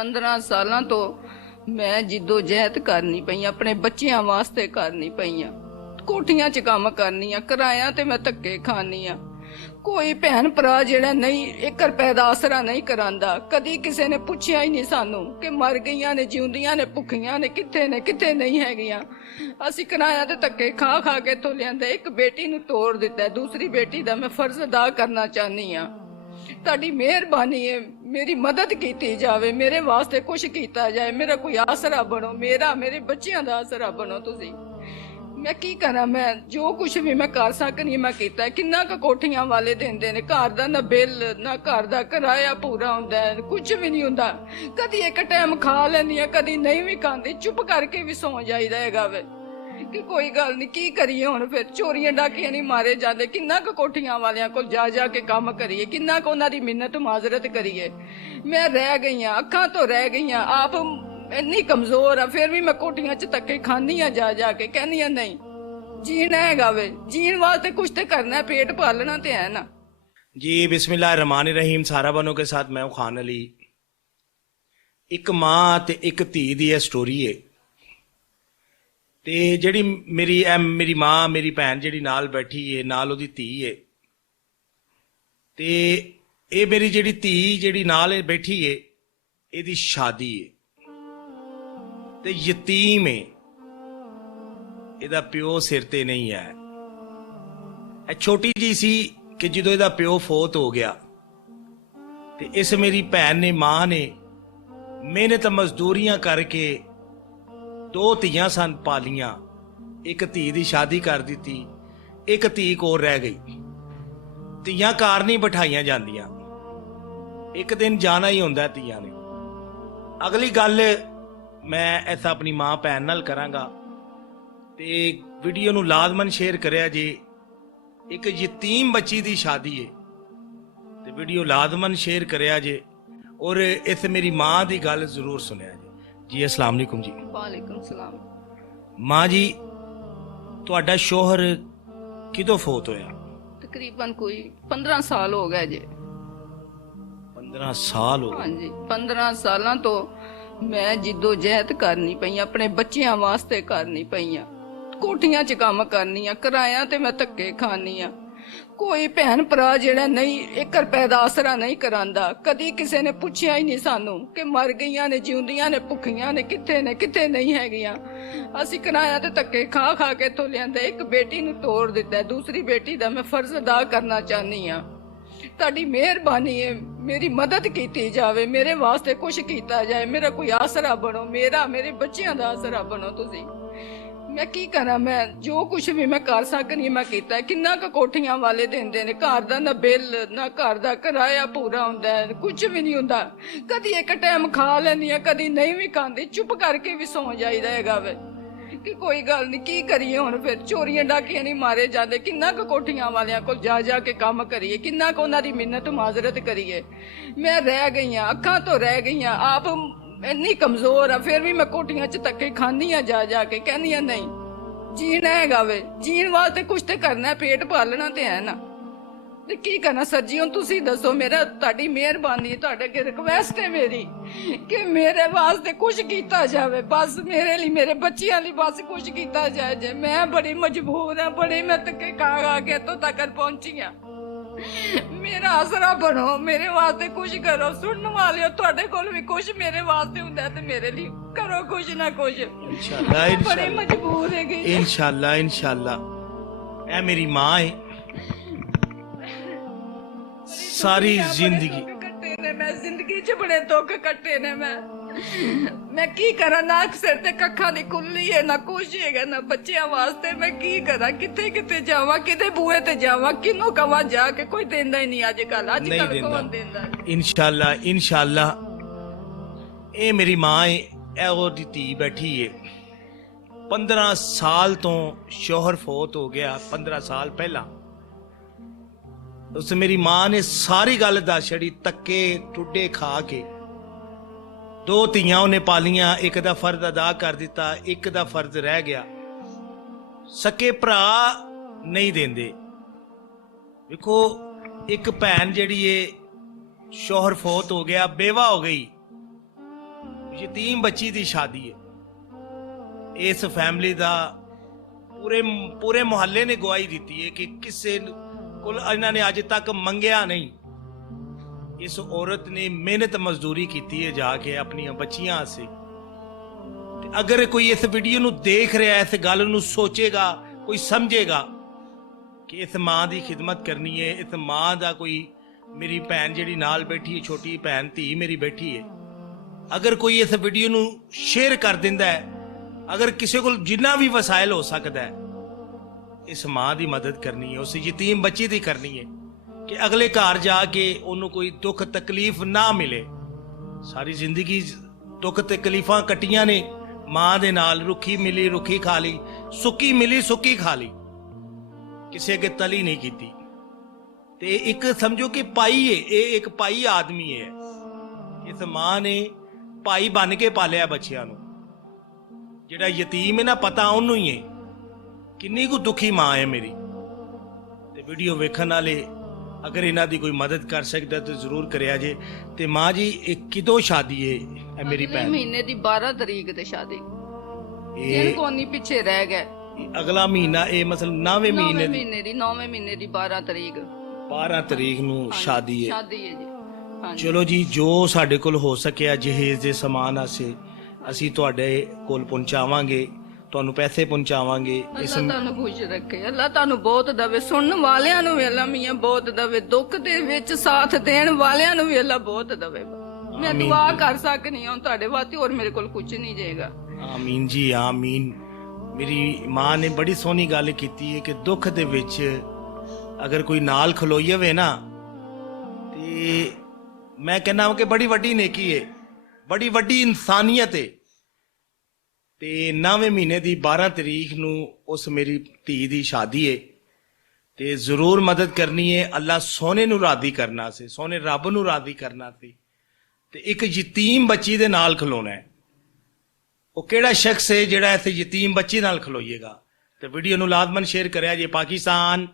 15 ਸਾਲਾਂ ਤੋਂ ਮੈਂ ਜਿੱਦੋ ਜਹਿਦ ਕਰਨੀ ਪਈ, ਆਪਣੇ ਬੱਚਿਆਂ ਵਾਸਤੇ ਕਰਨੀ ਪਈ ਆ। ਕੋਠੀਆਂ 'ਚ ਕੰਮ ਕਰਨੀ ਆ, ਕਿਰਾਇਆ ਤੇ ਮੈਂ ਧੱਕੇ ਖਾਣੀ ਆ। ਕੋਈ ਭੈਣ ਭਰਾ ਜਿਹੜਾ ਨਹੀਂ 1 ਰੁਪਏ ਦਾ ਆਸਰਾ ਨਹੀਂ ਕਰਾਂਦਾ। ਕਦੀ ਕਿਸੇ ਨੇ ਪੁੱਛਿਆ ਹੀ ਨਹੀਂ ਸਾਨੂੰ ਕਿ ਮਰ ਗਈਆਂ ਨੇ, ਜਿਉਂਦੀਆਂ ਨੇ, ਭੁੱਖੀਆਂ ਨੇ, ਕਿੱਥੇ ਨਹੀਂ ਹੈਗੀਆਂ। ਅਸੀਂ ਕਿਰਾਇਆ ਤੇ ਧੱਕੇ ਖਾ ਖਾ ਕੇ ਇੱਥੋਂ ਲਿਆਂਦੇ। ਇੱਕ ਬੇਟੀ ਨੂੰ ਤੋੜ ਦਿੱਤਾ, ਦੂਸਰੀ ਬੇਟੀ ਦਾ ਮੈਂ ਫਰਜ਼ ਅਦਾ ਕਰਨਾ ਚਾਹਨੀ ਆ। ਤੁਹਾਡੀ ਮਿਹਰਬਾਨੀ ਹੈ, ਮੇਰੀ ਮਦਦ ਕੀਤੀ ਜਾਵੇ, ਮੇਰੇ ਵਾਸਤੇ ਕੁਝ ਕੀਤਾ ਜਾਏ, ਮੇਰਾ ਕੋਈ ਆਸਰਾ ਬਣੋ, ਮੇਰੇ ਬੱਚਿਆਂ ਦਾ ਆਸਰਾ ਬਣੋ ਤੁਸੀਂ। ਮੈਂ ਕੀ ਕਰਾਂ, ਮੈਂ ਜੋ ਕੁਝ ਵੀ ਮੈਂ ਕਰ ਸਕਨੀ ਮੈਂ ਕੀਤਾ। ਕਿੰਨਾ ਕੁ ਕੋਠੀਆਂ ਵਾਲੇ ਦਿੰਦੇ ਨੇ, ਘਰ ਦਾ ਨਾ ਬਿੱਲ ਨਾ ਘਰ ਦਾ ਕਿਰਾਇਆ ਪੂਰਾ ਹੁੰਦਾ, ਕੁਝ ਵੀ ਨਹੀਂ ਹੁੰਦਾ। ਕਦੀ ਇੱਕ ਟਾਈਮ ਖਾ ਲੈਂਦੀ ਆ, ਕਦੀ ਨਹੀਂ ਵੀ ਖਾਂਦੀ, ਚੁੱਪ ਕਰਕੇ ਵੀ ਸੌਂ ਜਾਈਦਾ ਹੈਗਾ ਵੇ ਕਿ ਕੋਈ ਗੱਲ ਨਹੀਂ। ਕੀ ਕਰੀਏ ਹੁਣ, ਫਿਰ ਚੋਰੀਆਂ ਡਾਕੀਆਂ ਨਹੀਂ ਮਾਰੇ ਜਾਂਦੇ। ਕਿੰਨਾ ਕੁ ਕੋਠੀਆਂ ਵਾਲਿਆਂ ਕੋਲ ਜਾ ਕੇ ਕੰਮ ਕਰੀਏ, ਕਿੰਨਾ ਕੁ ਉਹਨਾਂ ਦੀ ਮਿੰਨਤ ਮਾਜ਼ਰਤ ਕਰੀਏ। ਮੈਂ ਰਹਿ ਗਈ ਆ, ਅੱਖਾਂ ਤੋਂ ਰਹਿ ਗਈ ਆ, ਆਪ ਇੰਨੀ ਕਮਜ਼ੋਰ ਆ, ਫਿਰ ਵੀ ਮੈਂ ਕੋਠੀਆਂ 'ਚ ਧੱਕੇ ਖਾਂਦੀ ਆ, ਜਾ ਕੇ ਕਹਿੰਦੀ ਆ ਨਹੀਂ ਜੀਣਾ ਹੈਗਾ ਵੇ, ਜੀਣ ਵਾਸਤੇ ਕੁਝ ਤੇ करना, पेट पालना तो है ना जी। बिस्मिल्लाहिर्रहमानिर्रहीम। सारा बनों के साथ मैं हूं खान अली। एक माँ ते एक धी दी स्टोरी है। ते जिहड़ी मेरी माँ मेरी भैन जिहड़ी नाल बैठी है, नाल ओहदी धी है। ते ये मेरी जिहड़ी धी जिहड़ी नाल बैठी है, इहदी शादी है ते यतीम है। ਇਹਦਾ ਪਿਓ ਸਿਰ ਤੇ ਨਹੀਂ ਹੈ। ਇਹ ਛੋਟੀ ਜੀ ਸੀ ਕਿ ਜਦੋਂ ਇਹਦਾ ਪਿਓ ਫੌਤ ਹੋ ਗਿਆ ਤੇ ਇਸ ਮੇਰੀ ਭੈਣ ਨੇ, ਮਾਂ ਨੇ ਮਿਹਨਤ ਮਜ਼ਦੂਰੀਆਂ ਕਰਕੇ 2 ਧੀਆਂ ਸਨ ਪਾਲੀਆਂ। ਇੱਕ ਧੀ ਦੀ ਸ਼ਾਦੀ ਕਰ ਦਿੱਤੀ, ਇੱਕ ਧੀ ਕੋਲ ਰਹਿ ਗਈ। ਧੀਆਂ ਘਰ ਨਹੀਂ ਬਿਠਾਈਆਂ ਜਾਂਦੀਆਂ, ਇੱਕ ਦਿਨ ਜਾਣਾ ਹੀ ਹੁੰਦਾ ਧੀਆਂ ਨੇ। ਅਗਲੀ ਗੱਲ ਮੈਂ ਇਸ ਆਪਣੀ ਮਾਂ ਭੈਣ ਨਾਲ ਕਰਾਂਗਾ ਤੇ ਵੀਡੀਓ ਨੂੰ ਲਾਜ਼ਮਨ ਸ਼ੇਅਰ ਕਰਿਆ ਜੇ। ਇੱਕ ਯਤੀਮ ਬੱਚੀ ਦੀ ਸ਼ਾਦੀ ਹੈ ਤੇ ਵੀਡੀਓ ਲਾਜ਼ਮਨ ਸ਼ੇਅਰ ਕਰਿਆ ਜੇ, ਔਰ ਇਸ ਮੇਰੀ ਮਾਂ ਦੀ ਗੱਲ ਜ਼ਰੂਰ ਸੁਣਿਆ ਜੇ। ਜੀ अस्सलाम वालेकुम जी। वालेकुम सलाम। माँ जी, ਤੁਹਾਡਾ ਸ਼ੋਹਰ ਕਿਦੋਂ ਫੌਤ ਹੋਇਆ? तकरीबन कोई 15 साल हो गए जे। 15 ਸਾਲ ਹੋ ਗਏ? हाँ जी, 15 ਸਾਲਾਂ ਤੋਂ ਮੈਂ ਜਿੱਦੋ ਜਹਿਦ ਕਰਨੀ ਪਈ, ਆਪਣੇ ਬੱਚਿਆਂ ਵਾਸਤੇ ਕਰਨੀ ਪਈ ਆ। ਕੋਠੀਆਂ 'ਚ ਕੰਮ ਕਰਨੀ ਆ, ਕਿਰਾਇਆ ਤੇ ਮੈਂ ਧੱਕੇ ਖਾਣੀ ਆ। ਕੋਈ ਭੈਣ ਭਰਾ ਜਿਹੜਾ ਨਹੀਂ 1 ਰੁਪਏ ਦਾ ਆਸਰਾ ਨਹੀਂ ਕਰਾਂਦਾ। ਕਦੀ ਕਿਸੇ ਨੇ ਪੁੱਛਿਆ ਹੀ ਨਹੀਂ ਸਾਨੂੰ ਕਿ ਮਰ ਗਈਆਂ ਨੇ, ਜਿਉਂਦੀਆਂ ਨੇ, ਭੁੱਖੀਆਂ ਨੇ, ਕਿੱਥੇ ਨਹੀਂ ਹੈਗੀਆਂ। ਅਸੀਂ ਕਿਰਾਇਆ ਤੇ ਧੱਕੇ ਖਾ ਖਾ ਕੇ ਇੱਥੋਂ ਲਿਆਂਦੇ। ਇੱਕ ਬੇਟੀ ਨੂੰ ਤੋੜ ਦਿੱਤਾ, ਦੂਸਰੀ ਬੇਟੀ ਦਾ ਮੈਂ ਫਰਜ਼ ਅਦਾ ਕਰਨਾ ਚਾਹਨੀ ਆ। ਤੁਹਾਡੀ ਮਿਹਰਬਾਨੀ ਹੈ, ਮੇਰੀ ਮਦਦ ਕੀਤੀ ਜਾਵੇ, ਮੇਰੇ ਵਾਸਤੇ ਕੁਝ ਕੀਤਾ ਜਾਏ, ਮੇਰਾ ਕੋਈ ਆਸਰਾ ਬਣੋ, ਮੇਰੇ ਬੱਚਿਆਂ ਦਾ ਆਸਰਾ ਬਣੋ ਤੁਸੀਂ। ਮੈਂ ਕੀ ਕਰਾਂ, ਮੈਂ ਜੋ ਕੁਝ ਵੀ ਮੈਂ ਕਰ ਸਕਨੀ ਮੈਂ ਕੀਤਾ। ਕਿੰਨਾ ਕੁ ਕੋਠੀਆਂ ਵਾਲੇ ਦਿੰਦੇ ਨੇ, ਘਰ ਦਾ ਨਾ ਬਿੱਲ ਨਾ ਘਰ ਦਾ ਕਿਰਾਇਆ ਪੂਰਾ ਹੁੰਦਾ, ਕੁਝ ਵੀ ਨਹੀਂ ਹੁੰਦਾ। ਕਦੀ ਇੱਕ ਟਾਈਮ ਖਾ ਲੈਂਦੀ ਆ, ਕਦੀ ਨਹੀਂ ਵੀ ਖਾਂਦੀ, ਚੁੱਪ ਕਰਕੇ ਵੀ ਸੌਂ ਜਾਈਦਾ ਹੈਗਾ ਵੇ ਕਿ ਕੋਈ ਗੱਲ ਨਹੀਂ। ਕੀ ਕਰੀਏ ਹੁਣ, ਫਿਰ ਚੋਰੀਆਂ ਡਾਕੀਆਂ ਨਹੀਂ ਮਾਰੇ ਜਾਂਦੇ। ਕਿੰਨਾ ਕੁ ਕੋਠੀਆਂ ਵਾਲਿਆਂ ਕੋਲ ਜਾ ਕੇ ਕੰਮ ਕਰੀਏ, ਕਿੰਨਾ ਕੁ ਉਹਨਾਂ ਦੀ ਮਿੰਨਤ ਮਾਜ਼ਰਤ ਕਰੀਏ। ਮੈਂ ਰਹਿ ਗਈ ਆ, ਅੱਖਾਂ ਤੋਂ ਰਹਿ ਗਈ ਆ, ਆਪ ਇੰਨੀ ਕਮਜ਼ੋਰ ਆ, ਫਿਰ ਵੀ ਮੈਂ ਕੋਠੀਆਂ 'ਚ ਧੱਕੇ ਖਾਂਦੀ ਆ, ਜਾ ਕੇ ਕਹਿੰਦੀ ਆ ਨਹੀਂ ਜੀਣਾ ਹੈਗਾ ਵੇ, ਜੀਣ ਵਾਸਤੇ ਕੁਝ ਤੇ ਕਰਨਾ, पेट ਪਾਲਣਾ ਤੇ ਹੈ ਨਾ। ਤੇ ਕੀ ਕਰਨਾ ਸਰ ਜੀ, ਹੁਣ ਤੁਸੀਂ ਦੱਸੋ। ਮੇਰਾ ਤੁਹਾਡੀ ਮਿਹਰਬਾਨੀ, ਤੁਹਾਡੇ ਅੱਗੇ ਰਿਕਵੈਸਟ ਹੈ ਮੇਰੀ ਕਿ ਮੇਰੇ ਵਾਸਤੇ ਕੁਝ ਕੀਤਾ ਜਾਵੇ। ਬਸ ਮੇਰੇ ਲਈ, ਮੇਰੇ ਬੱਚਿਆਂ ਲਈ ਬਸ ਕੁਝ ਕੀਤਾ ਜਾਏ ਜੇ। ਮੈਂ ਬੜੀ ਮਜਬੂਰ ਹਾਂ, ਬੜੇ ਮੈਂ ਧੱਕੇ ਖਾ ਕੇ ਇੱਥੋਂ ਤੱਕ ਪਹੁੰਚੀ ਹਾਂ। ਮੇਰਾ ਆਸਰਾ ਬਣੋ, ਮੇਰੇ ਵਾਸਤੇ ਕੁਝ ਕਰੋ। ਸੁਣਨ ਵਾਲਿਓ, ਤੁਹਾਡੇ ਕੋਲ ਵੀ ਕੁਝ ਮੇਰੇ ਵਾਸਤੇ ਹੁੰਦਾ ਤੇ ਮੇਰੇ ਲਈ ਕਰੋ ਕੁਝ ਨਾ ਕੁਝ। इंशाल्लाह ਬੜੀ ਮਜਬੂਰ ਹੈਗੀ। इंशाल्लाह इंशाल्लाह। ਇਹ ਮੇਰੀ ਮਾਂ ਹੈ। ਸਾਰੀ ਜ਼ਿੰਦਗੀ ਕੱਟੇ ਨੇ ਮੈਂ, ਜ਼ਿੰਦਗੀ 'ਚ ਬੜੇ ਦੁੱਖ ਕੱਟੇ ਨੇ ਮੈਂ ਕੀ ਕਰਾਂ। ਨਾ ਸਿਰ ਤੇ ਕੱਖਾਂ ਦੀ ਖੁੱਲੀ ਹੈ, ਨਾ ਕੁਛ ਹੈਗਾ, ਨਾ ਬੱਚਿਆਂ ਵਾਸਤੇ। ਮੈਂ ਕੀ ਕਰਾਂ, ਕਿੱਥੇ ਜਾਵਾਂ, ਕਿਤੇ ਬੂਹੇ ਤੇ ਜਾਵਾਂ, ਕਿਹਨੂੰ ਕਵਾਂ ਜਾ ਕੇ। ਕੋਈ ਦਿੰਦਾ ਹੀ ਨਹੀਂ ਅੱਜ ਕੱਲ ਕੌਣ ਦਿੰਦਾ। इंशाल्लाह ਇਹ ਮੇਰੀ ਮਾਂ ਹੈ। ਇਹ ਉਹਦੀ ਧੀ ਬੈਠੀ ਹੈ। 15 ਸਾਲ ਤੋਂ ਸ਼ੋਹਰ ਫੌਤ ਹੋ ਗਿਆ, 15 ਸਾਲ ਪਹਿਲਾਂ। ਉਸ ਮੇਰੀ ਮਾਂ ਨੇ ਸਾਰੀ ਗੱਲ ਦੱਸ ਛੜੀ, ਧੱਕੇ ਟੁੱਡੇ ਖਾ ਕੇ। 2 ਧੀਆਂ ਉਹਨੇ ਪਾਲੀਆਂ, ਇੱਕ ਦਾ ਫਰਜ਼ ਅਦਾ ਕਰ ਦਿੱਤਾ, ਇੱਕ ਦਾ ਫਰਜ਼ ਰਹਿ ਗਿਆ। ਸਕੇ ਭਰਾ ਨਹੀਂ ਦਿੰਦੇ। ਵੇਖੋ, ਇੱਕ ਭੈਣ ਜਿਹੜੀ ਏ, ਸ਼ੋਹਰ ਫੌਤ ਹੋ ਗਿਆ, ਬੇਵਾ ਹੋ ਗਈ, ਯਤੀਮ ਬੱਚੀ ਦੀ ਸ਼ਾਦੀ ਹੈ। ਇਸ ਫੈਮਿਲੀ ਦਾ ਪੂਰੇ ਮੁਹੱਲੇ ਨੇ ਗਵਾਹੀ ਦਿੱਤੀ ਹੈ ਕਿ ਕਿਸੇ ਕੋਲ ਇਹਨਾਂ ਨੇ ਅੱਜ ਤੱਕ ਮੰਗਿਆ ਨਹੀਂ। ਇਸ ਔਰਤ ਨੇ ਮਿਹਨਤ ਮਜ਼ਦੂਰੀ ਕੀਤੀ ਹੈ ਜਾ ਕੇ ਆਪਣੀਆਂ ਬੱਚੀਆਂ ਵਾਸਤੇ। ਤੇ ਅਗਰ ਕੋਈ ਇਸ ਵੀਡੀਓ ਨੂੰ ਦੇਖ ਰਿਹਾ, ਇਸ ਗੱਲ ਨੂੰ ਸੋਚੇਗਾ, ਕੋਈ ਸਮਝੇਗਾ ਕਿ ਇਸ ਮਾਂ ਦੀ ਖਿਦਮਤ ਕਰਨੀ ਹੈ, ਇਸ ਮਾਂ ਦਾ ਕੋਈ, ਮੇਰੀ ਭੈਣ ਜਿਹੜੀ ਨਾਲ ਬੈਠੀ ਹੈ, ਛੋਟੀ ਭੈਣ ਧੀ ਮੇਰੀ ਬੈਠੀ ਹੈ, ਅਗਰ ਕੋਈ ਇਸ ਵੀਡੀਓ ਨੂੰ ਸ਼ੇਅਰ ਕਰ ਦਿੰਦਾ ਹੈ, ਅਗਰ ਕਿਸੇ ਕੋਲ ਜਿੰਨਾ ਵੀ ਵਸਾਇਲ ਹੋ ਸਕਦਾ ਹੈ, ਇਸ ਮਾਂ ਦੀ ਮਦਦ ਕਰਨੀ ਹੈ, ਉਸ ਯਤੀਮ ਬੱਚੀ ਦੀ ਕਰਨੀ ਹੈ ਕਿ ਅਗਲੇ ਘਰ ਜਾ ਕੇ ਉਹਨੂੰ ਕੋਈ ਦੁੱਖ ਤਕਲੀਫ ਨਾ ਮਿਲੇ। ਸਾਰੀ ਜ਼ਿੰਦਗੀ ਦੁੱਖ ਤਕਲੀਫਾਂ ਕੱਟੀਆਂ ਨੇ ਮਾਂ ਦੇ ਨਾਲ, ਰੁੱਖੀ ਮਿਲੀ ਰੁੱਖੀ ਖਾ ਲਈ, ਸੁੱਕੀ ਮਿਲੀ ਸੁੱਕੀ ਖਾ ਲਈ, ਕਿਸੇ ਅੱਗੇ ਤਲੀ ਨਹੀਂ ਕੀਤੀ। ਤੇ ਇੱਕ ਸਮਝੋ ਕਿ ਭਾਈ ਹੈ, ਇਹ ਇੱਕ ਭਾਈ ਆਦਮੀ ਹੈ। ਇਸ ਮਾਂ ਨੇ ਭਾਈ ਬਣ ਕੇ ਪਾਲਿਆ ਬੱਚਿਆਂ ਨੂੰ। ਜਿਹੜਾ ਯਤੀਮ ਹੈ ਨਾ, ਪਤਾ ਉਹਨੂੰ ਹੀ ਹੈ ਕਿੰਨੀ ਕੁ ਦੁਖੀ ਮਾਂ ਹੈ ਮੇਰੀ। ਤੇ ਵੀਡੀਓ ਵੇਖਣ ਵਾਲੇ ਅਗਰ ਇਹਨਾਂ ਦੀ ਕੋਈ ਮਦਦ ਕਰ ਸਕਦਾ ਤਾਂ ਜ਼ਰੂਰ ਕਰਿਆ ਜੇ। ਤੇ ਮਾਂ ਜੀ, ਇਹ ਕਿਦੋਂ ਸ਼ਾਦੀ ਹੈ? ਇਹ ਮੇਰੀ ਭੈਣ ਮਹੀਨੇ ਦੀ 12 ਤਰੀਕ ਤੇ ਸ਼ਾਦੀ, ਇਹ ਦਿਨ ਕੋਨੀ ਪਿੱਛੇ ਰਹਿ ਗਏ। ਅਗਲਾ ਮਹੀਨਾ, ਇਹ ਮਤਲਬ 9ਵੇਂ ਮਹੀਨੇ ਦੀ 9ਵੇਂ ਮਹੀਨੇ ਦੀ 12 ਤਰੀਕ 12 ਤਰੀਕ ਨੂੰ ਸ਼ਾਦੀ ਹੈ। ਸ਼ਾਦੀ ਹੈ ਜੀ। ਹਾਂਜੀ, ਚਲੋ ਜੀ, ਜੋ ਸਾਡੇ ਕੋਲ ਹੋ ਸਕਿਆ ਜਹੇਜ਼ ਦੇ ਸਮਾਨ ਆਸੇ ਅਸੀਂ ਤੁਹਾਡੇ ਕੋਲ ਪਹੁੰਚਾਵਾਂਗੇ, ਤੁਹਾਨੂੰ ਪੈਸੇ ਪਹੁੰਚਾਵਾਂਗੇ। ਅੱਲਾ ਤੁਹਾਨੂੰ ਖੁਸ਼ ਰੱਖੇ, ਅੱਲਾ ਤੁਹਾਨੂੰ ਬਹੁਤ ਦਵੇ, ਸੁਣਨ ਵਾਲਿਆਂ ਨੂੰ ਵੀ ਅੱਲਾ ਮੀਆਂ ਬਹੁਤ ਦਵੇ, ਦੁੱਖ ਦੇ ਵਿੱਚ ਸਾਥ ਦੇਣ ਵਾਲਿਆਂ ਨੂੰ ਵੀ ਅੱਲਾ ਬਹੁਤ ਦਵੇ। ਮੈਂ ਦੁਆ ਕਰ ਸਕਨੀ ਹਾਂ ਤੁਹਾਡੇ ਵਾਸਤੇ, ਹੋਰ ਮੇਰੇ ਕੋਲ ਕੁਝ ਨਹੀਂ ਜਾਏਗਾ। ਆਮੀਨ ਜੀ, ਆਮੀਨ। ਮੇਰੀ ਮਾਂ ਨੇ ਬੜੀ ਸੋਹਣੀ ਗੱਲ ਕੀਤੀ ਹੈ ਕਿ ਦੁੱਖ ਦੇ ਵਿੱਚ ਅਗਰ ਕੋਈ ਨਾਲ ਖਲੋਈ ਹੋਵੇ ਨਾ, ਤੇ ਮੈਂ ਕਹਿੰਦਾ ਕਿ ਬੜੀ ਵੱਡੀ ਨੇਕੀ ਹੈ, ਬੜੀ ਵੱਡੀ ਇਨਸਾਨੀਅਤ ਹੈ। ਤੇ 9ਵੇਂ ਮਹੀਨੇ ਦੀ 12 ਤਰੀਕ ਨੂੰ ਉਸ ਮੇਰੀ ਧੀ ਦੀ ਸ਼ਾਦੀ ਹੈ। ਤੇ ਜ਼ਰੂਰ ਮਦਦ ਕਰਨੀ ਹੈ। ਅੱਲਾ ਸੋਨੇ ਨੂੰ ਰਾਜ਼ੀ ਕਰਨਾ ਸੀ, ਸੋਨੇ ਰੱਬ ਨੂੰ ਰਾਜ਼ੀ ਕਰਨਾ ਸੀ। ਤੇ ਇੱਕ ਯਤੀਮ ਬੱਚੀ ਦੇ ਨਾਲ ਖਲੋਣਾ ਹੈ। ਉਹ ਕਿਹੜਾ ਸ਼ਖਸ ਹੈ ਜਿਹੜਾ ਇਸ ਯਤੀਮ ਬੱਚੀ ਨਾਲ ਖਲੋਈਏਗਾ? ਤੇ ਵੀਡੀਓ ਨੂੰ ਲਾਜ਼ਮਨ ਸ਼ੇਅਰ ਕਰਿਆ ਜੇ। ਪਾਕਿਸਤਾਨ